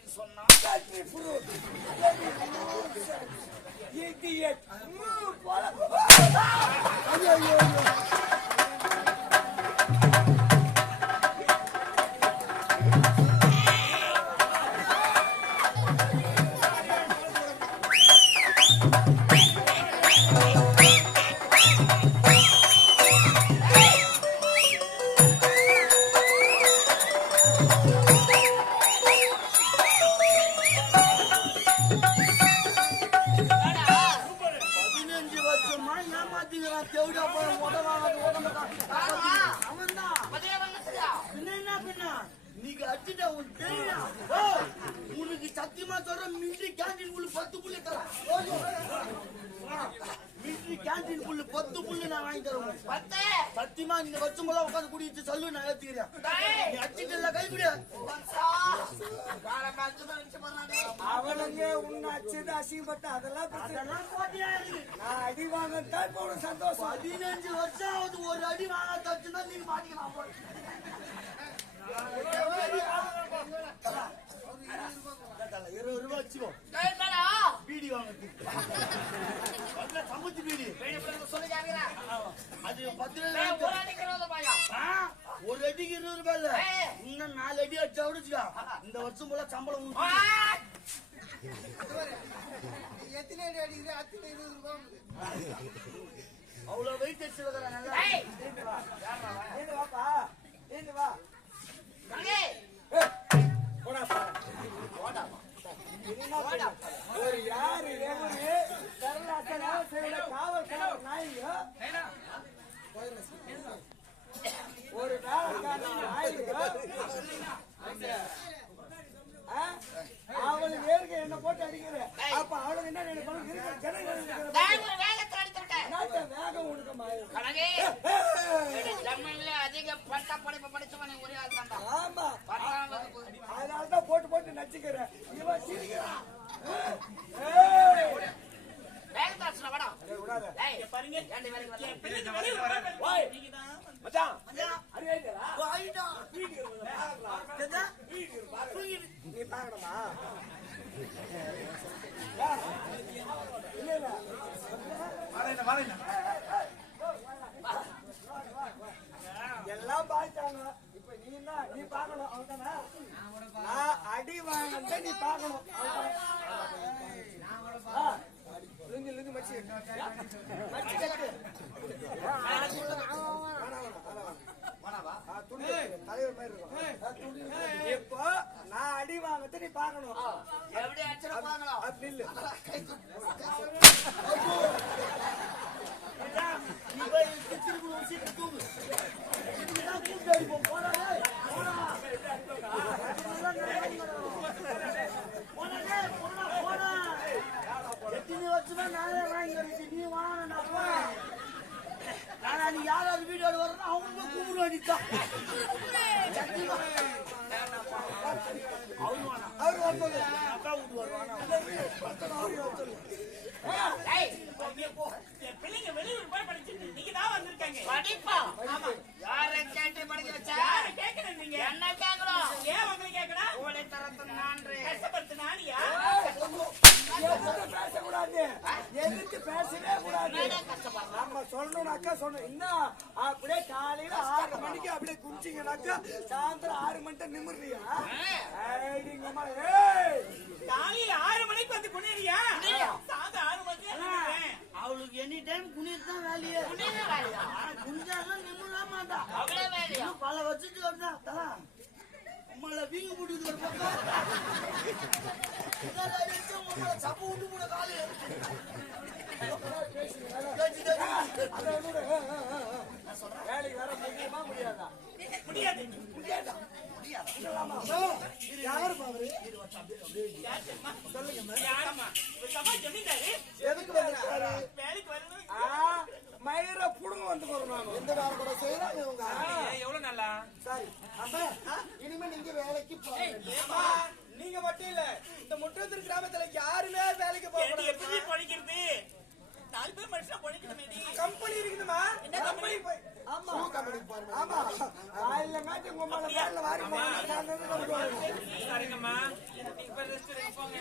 அப்படின்னு சொன்னா இடியட் மூ போல அடிச்சுட்டா உனக்கு தெரியும் ஓ, உனக்கு சத்தியமா சொல்றேன் மிலிட்ரி கேண்டீன் புல்லு பத்து புல்லு தரேன். மிலிட்ரி கேண்டீன் புல்லு பத்து புல்லு நான் வாங்கி தரேன் உனக்கு. சத்தியமா இந்த வருஷம் போல உட்காந்து குடிச்சு சொல்லு நான் ஏத்துக்கிறேன். நீ அடிச்சுட்டு இல்ல கை குடியா அவனுங்க உன்னை அச்சுது அசிங்கப்பட்ட அதெல்லாம் நான் அடி வாங்கத்தான் இப்போ உனக்கு சந்தோஷம். பதினஞ்சு வருஷம் ஆகுது ஒரு அடி வாங்க தச்சுன்னா நீங்க மாட்டிக்கலாம். இருபது ரூபாய் வச்சுக்கோ பீடி வாங்குறதுக்கு நல்ல சமைச்சு பீடி அது பத்து ரூபாய் ஆ, ஒரு அடிக்கு இருபது ரூபாய் இல்ல இன்னும் நாலு அடி அடிச்சா கூட வச்சுக்கோ. இந்த வருஷம் போல சம்பளம் உனக்கு. எத்தனை அடி அடிக்கிற அத்தனை இருபது ரூபாய் அவ்வளவு வெயிட் வச்சிருக்கிறேன் நல்லா அதிக பட்ட படிப்பு படிச்சவன் ஒரே ஆள் தான்டா. ஆமா. பத்தாம் வகுப்பு. அதனாலதான் போட்டு போட்டு நச்சுக்கிறேன். இவன் சிரிக்கிறான். ஏய், விடாத. ஏய் ஏண்டி வேலைக்கு வரல ஓய், மச்சான், அறிவாயிட்டா? வாயிடா. கேட்டா? நீ பார்க்கணுமா? இல்ல, இல்ல. எல்லாம் இப்போ நான் அடி வாங்கத்தை நீ பாக்கணும் எப்படி அடிச்சிட பாக்கலாம் அப்படி நீ போய் கிச்சனுக்கு ஒரு சீட்டு தூங்கு. இதுக்குதான் கூப்பிட்டு அடிப்போம். போடா, ஏய், போடா. போடா, டேய், போடா, போடா. எத்தனை வருஷமா நானே வாங்கி வந்துச்சு. நீ வாங்க, நான் போறேன். நானா நீ யாராவது வீடியோல வரணும் அவங்க கூப்பிடுவா நீதான் சத்தியமா. அவரு வேணாம். அவரு வரும்போது அக்கா வீட்டு வருவானா ஏய் பிள்ளைங்க வெளியூர் போய் படிச்சுட்டு நீங்க தான் வந்திருக்காங்க படிப்பா ஆமா சொன்னோம் இன்னும் அப்படியே காலையில ஆறு மணிக்கு அப்படியே குடிச்சிங்கனாக்கா சாயந்தரம் ஆறு மணிக்கு நிமிடுறியா காலையில ஆறு மணிக்கு வந்து குனிறியா சாயந்தரம் ஆறு மணிக்கு. அவளுக்கு எனி டைம் குனியது தான் வேலையே? குனிஞ்சாலும் நிம்மல மாட்டா. அவ்வளோ வேலையா? இன்னும் பல வருஷத்துக்கு வருதா தலா உம்மள வீங்க முடியுது ஒரு பக்கம். வேலைக்கு வர முடியுமா முடியாதா முடியாது ஆ, மயிர புடுங்க வந்து போறோம் எந்த வேலை கூட செய்யலாம் இவங்க எவ்வளவு நல்லா சரி அப்ப இனிமே நீங்க வேலைக்கு நீங்க மட்டும் இல்ல கிராமத்துல யாருமே வேலைக்கு போக படிக்கிறது நாலு பேர் மனுஷன் படிக்கணும் கம்பெனி இருக்குதுமா என்ன company? போய் ஆமா. ஆமா. காலையில மேட்ச் உங்க மேல வேலை வாரி போறாங்க. சரிங்கம்மா. ரெஸ்ட் எடுங்க போங்க.